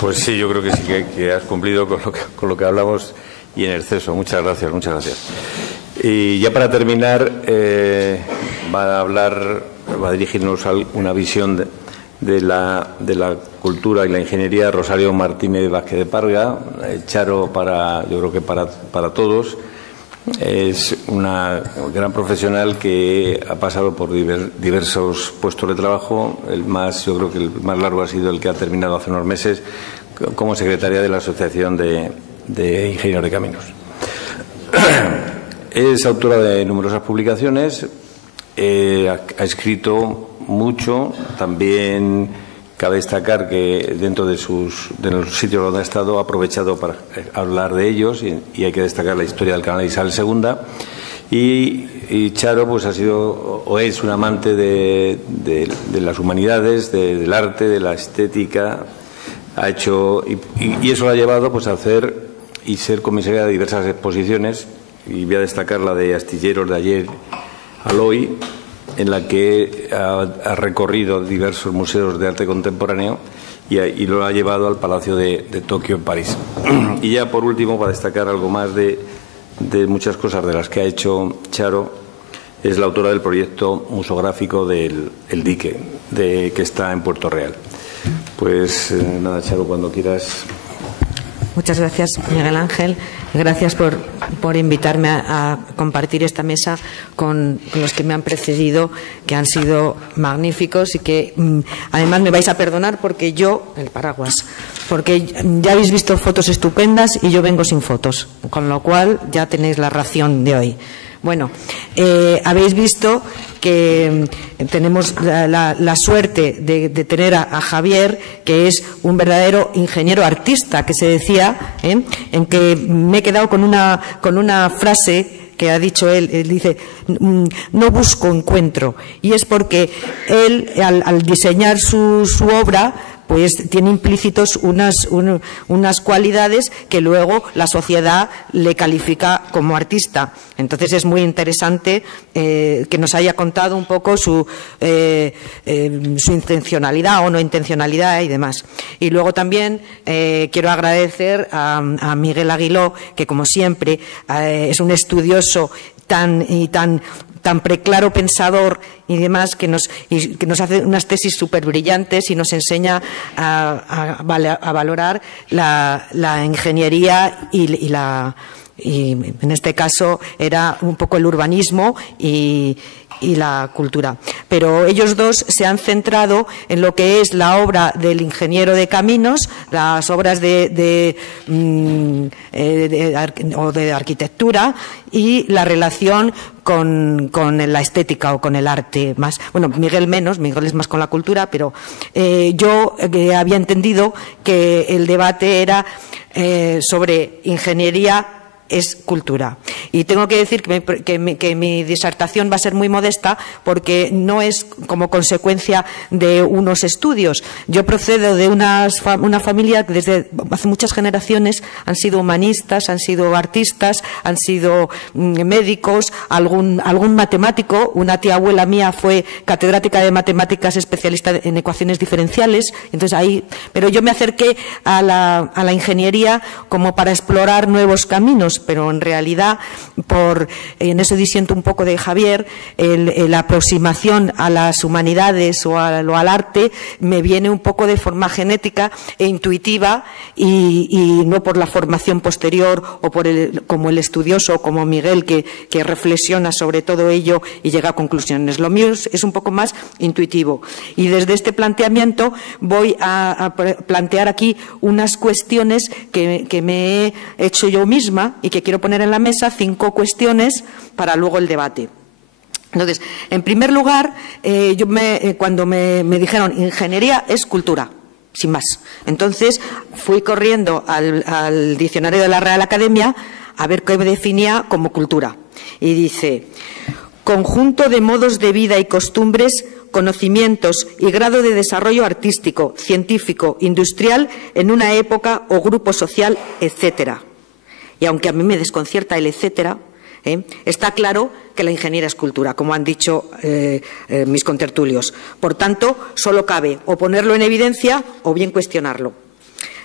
Pues sí, yo creo que sí que has cumplido con lo que hablamos y en exceso. Muchas gracias, muchas gracias. Y ya para terminar, va a dirigirnos a una visión de la cultura y la ingeniería Rosario Martínez Vázquez de Parga. Charo, yo creo que para todos. Es una gran profesional que ha pasado por diversos puestos de trabajo. Yo creo que el más largo ha sido el que ha terminado hace unos meses como secretaria de la Asociación de Ingenieros de Caminos. Es autora de numerosas publicaciones, ha escrito mucho. También cabe destacar que dentro de los sitios donde ha estado ha aprovechado para hablar de ellos y hay que destacar la historia del canal Isabel II. Y Charo pues ha sido o es un amante de las humanidades, del arte, de la estética. Ha hecho y eso lo ha llevado pues a hacer y ser comisaria de diversas exposiciones, y voy a destacar la de Astilleros de ayer al hoy, en la que ha recorrido diversos museos de arte contemporáneo y lo ha llevado al Palacio de Tokio en París. Y ya por último, para destacar algo más de muchas cosas de las que ha hecho Charo, es la autora del proyecto museográfico del Dique, que está en Puerto Real. Pues nada, Charo, cuando quieras. Muchas gracias, Miguel Ángel. Gracias por invitarme a compartir esta mesa con los que me han precedido, que han sido magníficos y que además me vais a perdonar porque porque ya habéis visto fotos estupendas y yo vengo sin fotos, con lo cual ya tenéis la ración de hoy. Bueno, habéis visto que tenemos la suerte de tener a Javier, que es un verdadero ingeniero artista, que se decía, en que me he quedado con una frase que ha dicho él. Él dice: no busco encuentro, y es porque él al diseñar su obra pues tiene implícitos unas cualidades que luego la sociedad le califica como artista. Entonces es muy interesante que nos haya contado un poco su intencionalidad o no intencionalidad y demás. Y luego también quiero agradecer a Miguel Aguiló, que como siempre es un estudioso tan preclaro pensador y demás, que nos hace unas tesis súper brillantes y nos enseña a valorar la ingeniería y en este caso era un poco el urbanismo y la cultura. Pero ellos dos se han centrado en lo que es la obra del ingeniero de caminos, las obras de arquitectura y la relación con la estética o con el arte más. Bueno, Miguel menos, Miguel es más con la cultura, pero yo había entendido que el debate era sobre ingeniería es cultura. Y tengo que decir que mi disertación va a ser muy modesta porque no es como consecuencia de unos estudios. Yo procedo de una familia que desde hace muchas generaciones han sido humanistas, han sido artistas, han sido médicos, algún matemático. Una tía abuela mía fue catedrática de matemáticas, especialista en ecuaciones diferenciales. Entonces pero yo me acerqué a la ingeniería como para explorar nuevos caminos, pero en realidad en eso disiento un poco de Javier. La aproximación a las humanidades o al arte me viene un poco de forma genética e intuitiva y no por la formación posterior o como el estudioso, como Miguel, que reflexiona sobre todo ello y llega a conclusiones. Lo mío es un poco más intuitivo, y desde este planteamiento voy a plantear aquí unas cuestiones que me he hecho yo misma y que quiero poner en la mesa, 5 cuestiones para luego el debate. Entonces, en primer lugar, cuando me dijeron ingeniería es cultura, sin más. Entonces fui corriendo al diccionario de la Real Academia a ver qué me definía como cultura. Y dice: conjunto de modos de vida y costumbres, conocimientos y grado de desarrollo artístico, científico, industrial en una época o grupo social, etcétera. Y aunque a mí me desconcierta el etcétera, está claro que la ingeniería es cultura, como han dicho mis contertulios. Por tanto, solo cabe o ponerlo en evidencia o bien cuestionarlo.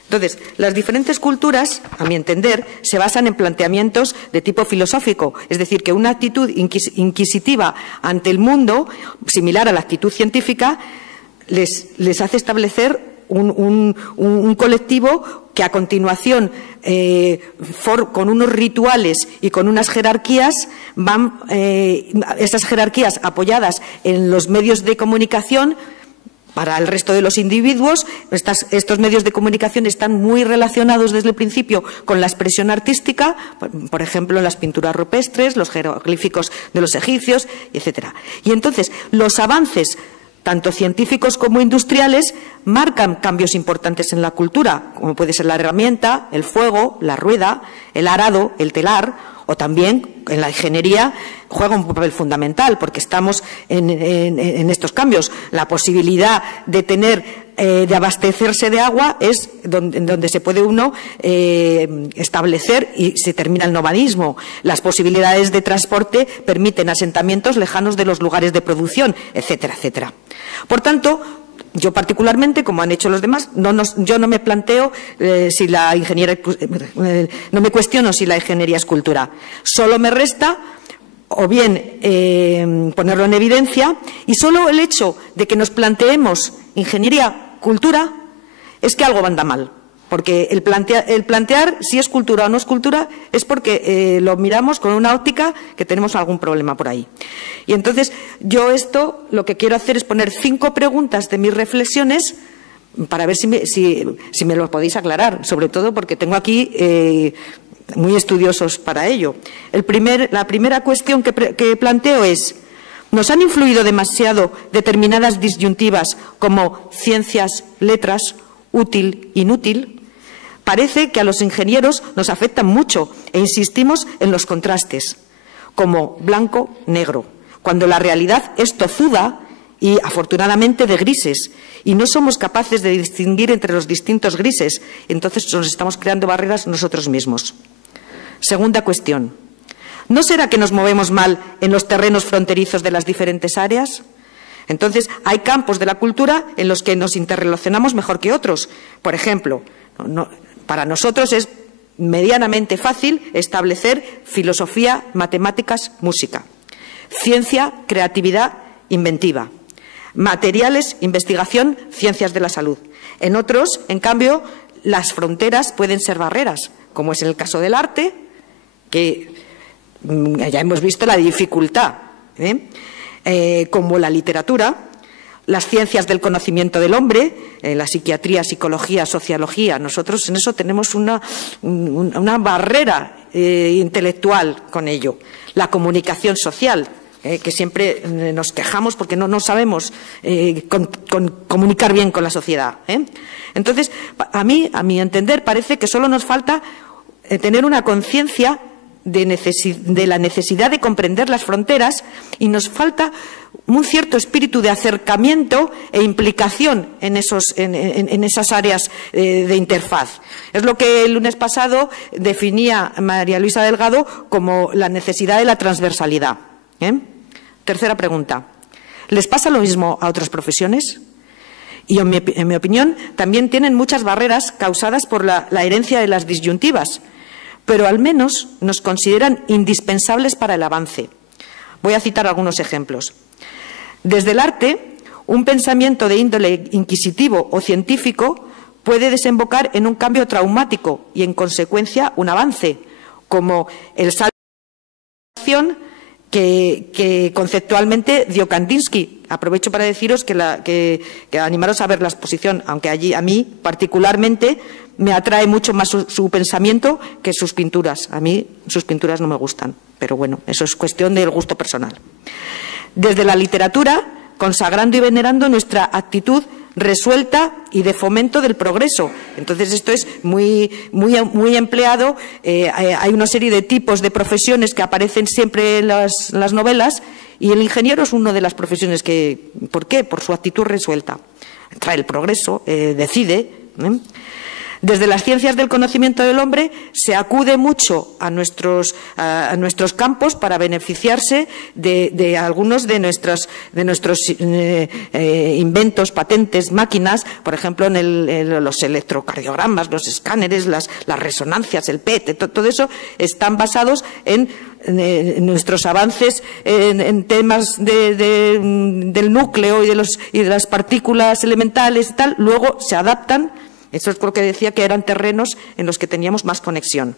Entonces, las diferentes culturas, a mi entender, se basan en planteamientos de tipo filosófico, es decir, que una actitud inquisitiva ante el mundo, similar a la actitud científica, les hace establecer un colectivo que a continuación, con unos rituales y con unas jerarquías, esas jerarquías apoyadas en los medios de comunicación. Para el resto de los individuos, estos medios de comunicación están muy relacionados desde el principio con la expresión artística, por ejemplo, las pinturas rupestres, los jeroglíficos de los egipcios, etcétera. Y entonces, los avances, tanto científicos como industriales, marcan cambios importantes en la cultura, como puede ser la herramienta, el fuego, la rueda, el arado, el telar, o también en la ingeniería juega un papel fundamental, porque estamos en estos cambios. La posibilidad de de abastecerse de agua es donde se puede uno establecer y se termina el nomadismo. Las posibilidades de transporte permiten asentamientos lejanos de los lugares de producción, etcétera, etcétera. Por tanto, yo particularmente, como han hecho los demás, yo no me planteo si la ingeniería, no me cuestiono si la ingeniería es cultura. Solo me resta o bien ponerlo en evidencia, y solo el hecho de que nos planteemos ingeniería, cultura, es que algo anda mal. Porque el plantear si es cultura o no es cultura es porque lo miramos con una óptica que tenemos algún problema por ahí. Y entonces yo lo que quiero hacer es poner 5 preguntas de mis reflexiones para ver si me lo podéis aclarar, sobre todo porque tengo aquí muy estudiosos para ello. La primera cuestión que planteo es: ¿nos han influido demasiado determinadas disyuntivas como ciencias, letras, útil, inútil? Parece que a los ingenieros nos afectan mucho e insistimos en los contrastes, como blanco, negro, cuando la realidad es tozuda y, afortunadamente, de grises, y no somos capaces de distinguir entre los distintos grises. Entonces nos estamos creando barreras nosotros mismos. Segunda cuestión: ¿no será que nos movemos mal en los terrenos fronterizos de las diferentes áreas? Entonces, hay campos de la cultura en los que nos interrelacionamos mejor que otros. Por ejemplo, para nosotros es medianamente fácil establecer filosofía, matemáticas, música, ciencia, creatividad, inventiva, materiales, investigación, ciencias de la salud. En otros, en cambio, las fronteras pueden ser barreras, como es en el caso del arte, que ya hemos visto la dificultad, como la literatura, las ciencias del conocimiento del hombre, la psiquiatría, psicología, sociología. Nosotros en eso tenemos una barrera intelectual con ello. La comunicación social, que siempre nos quejamos porque no sabemos comunicar bien con la sociedad. Entonces, a mi entender, parece que solo nos falta tener una conciencia de la necesidad de comprender las fronteras, y nos falta un cierto espíritu de acercamiento e implicación en esas áreas de interfaz. Es lo que el lunes pasado definía María Luisa Delgado como la necesidad de la transversalidad. Tercera pregunta: ¿les pasa lo mismo a otras profesiones? Y en mi opinión también tienen muchas barreras causadas por la herencia de las disyuntivas, pero al menos nos consideran indispensables para el avance. Voy a citar algunos ejemplos. Desde el arte, un pensamiento de índole inquisitivo o científico puede desembocar en un cambio traumático y, en consecuencia, un avance, como el salto de la acción que conceptualmente dio Kandinsky. Aprovecho para deciros que animaros a ver la exposición, aunque a mí particularmente me atrae mucho más su pensamiento que sus pinturas. A mí sus pinturas no me gustan, pero bueno, eso es cuestión del gusto personal. Desde la literatura, consagrando y venerando nuestra actitud resuelta y de fomento del progreso. Entonces, esto es muy empleado. Hay una serie de tipos de profesiones que aparecen siempre en las novelas, y el ingeniero es una de las profesiones que... ¿Por qué? Por su actitud resuelta. Trae el progreso, decide. Desde las ciencias del conocimiento del hombre se acude mucho a nuestros campos para beneficiarse de algunos de nuestros inventos, patentes, máquinas, por ejemplo, en los electrocardiogramas, los escáneres, las resonancias, el PET, todo eso están basados en nuestros avances en temas del núcleo y de las partículas elementales y tal. Luego se adaptan. Eso es lo que decía, que eran terrenos en los que teníamos más conexión.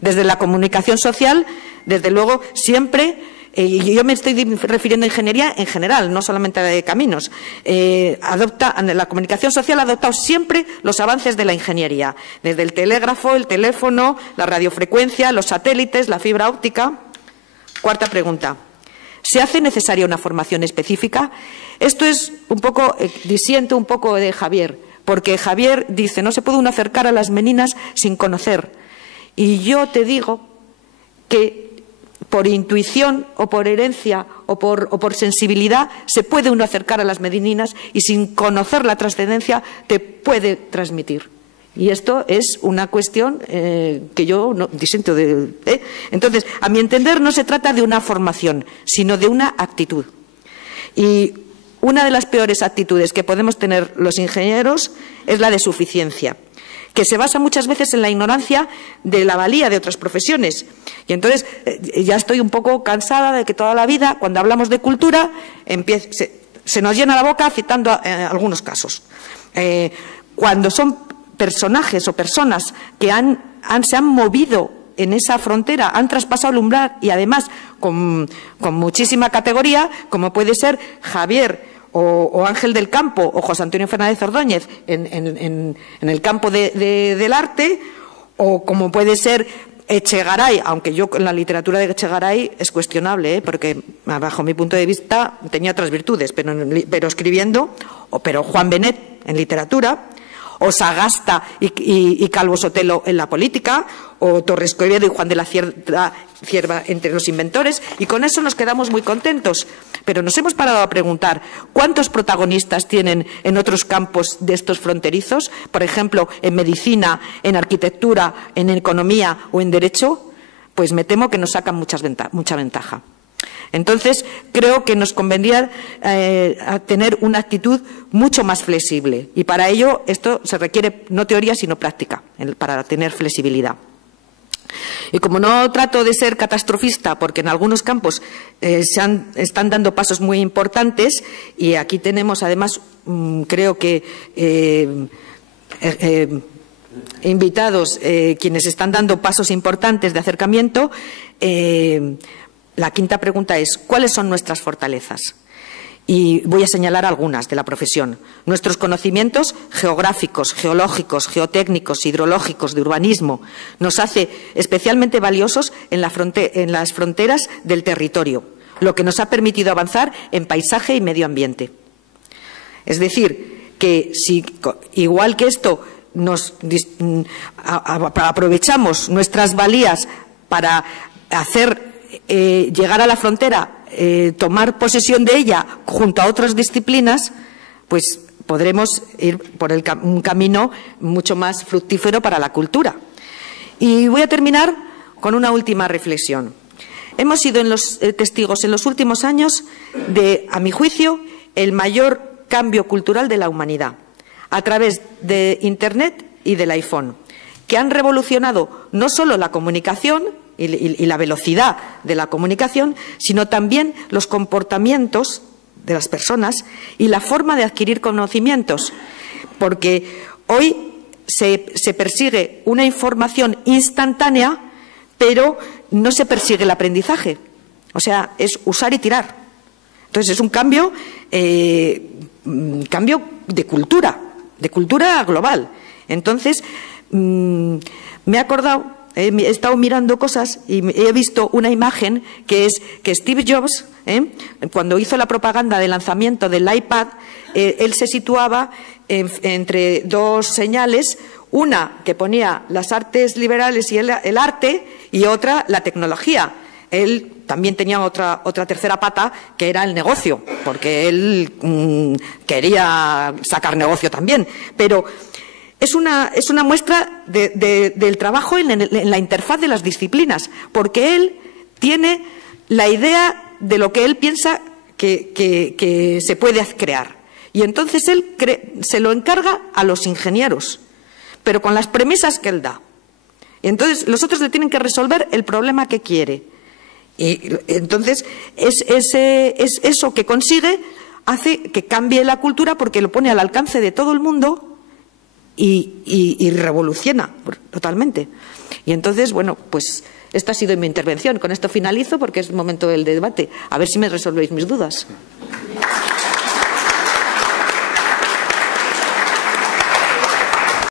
Desde la comunicación social, desde luego, siempre, y yo me estoy refiriendo a ingeniería en general, no solamente a de caminos, la comunicación social ha adoptado siempre los avances de la ingeniería, desde el telégrafo, el teléfono, la radiofrecuencia, los satélites, la fibra óptica. Cuarta pregunta. ¿Se hace necesaria una formación específica? Esto es un poco, disiento un poco de Javier, porque Javier dice, no se puede uno acercar a las meninas sin conocer. Y yo te digo que por intuición o por herencia o por sensibilidad se puede uno acercar a las meninas y sin conocer la trascendencia te puede transmitir. Y esto es una cuestión que yo no disiento de... Entonces, a mi entender, no se trata de una formación, sino de una actitud. Y una de las peores actitudes que podemos tener los ingenieros es la de suficiencia, que se basa muchas veces en la ignorancia de la valía de otras profesiones. Y entonces ya estoy un poco cansada de que toda la vida, cuando hablamos de cultura, se nos llena la boca citando algunos casos. Cuando son personajes o personas que se han movido en esa frontera, han traspasado el umbral y además con muchísima categoría, como puede ser Javier o Ángel del Campo o José Antonio Fernández Ordóñez en el campo del arte, o como puede ser Echegaray, aunque yo en la literatura de Echegaray es cuestionable, porque bajo mi punto de vista tenía otras virtudes, pero escribiendo, pero Juan Benet en literatura, o Sagasta y Calvo Sotelo en la política, o Torres Quevedo y Juan de la Cierva entre los inventores, y con eso nos quedamos muy contentos. Pero nos hemos parado a preguntar ¿cuántos protagonistas tienen en otros campos de estos fronterizos? Por ejemplo, en medicina, en arquitectura, en economía o en derecho. Pues me temo que nos sacan mucha ventaja. Entonces, creo que nos convendría tener una actitud mucho más flexible. Y para ello, esto se requiere no teoría, sino práctica, para tener flexibilidad. Y como no trato de ser catastrofista, porque en algunos campos están dando pasos muy importantes, y aquí tenemos además, creo que invitados quienes están dando pasos importantes de acercamiento, la quinta pregunta es, ¿cuáles son nuestras fortalezas? Y voy a señalar algunas de la profesión. Nuestros conocimientos geográficos, geológicos, geotécnicos, hidrológicos, de urbanismo, nos hace especialmente valiosos en las fronteras del territorio, lo que nos ha permitido avanzar en paisaje y medio ambiente. Es decir, que si, igual que esto, aprovechamos nuestras valías para hacer llegar a la frontera, tomar posesión de ella junto a otras disciplinas, pues podremos ir por un camino mucho más fructífero para la cultura. Y voy a terminar con una última reflexión. Hemos sido testigos en los últimos años de, a mi juicio, el mayor cambio cultural de la humanidad, a través de Internet y del iPhone, que han revolucionado no solo la comunicación y la velocidad de la comunicación, sino también los comportamientos de las personas y la forma de adquirir conocimientos, porque hoy se persigue una información instantánea, pero no se persigue el aprendizaje. O sea, es usar y tirar. Entonces es un cambio de cultura global. Entonces, me he acordado, he estado mirando cosas y he visto una imagen que es que Steve Jobs, cuando hizo la propaganda de lanzamiento del iPad, él se situaba entre dos señales, una que ponía las artes liberales y el arte, y otra la tecnología. Él también tenía otra tercera pata, que era el negocio, porque él quería sacar negocio también. Pero es una muestra del trabajo en la interfaz de las disciplinas, porque él tiene la idea de lo que él piensa que se puede crear. Y entonces él se lo encarga a los ingenieros, pero con las premisas que él da. Y entonces los otros le tienen que resolver el problema que quiere. Y entonces es eso que consigue, hace que cambie la cultura porque lo pone al alcance de todo el mundo y revoluciona totalmente. Y entonces, bueno, pues esta ha sido mi intervención. Con esto finalizo porque es el momento del debate. A ver si me resolvéis mis dudas.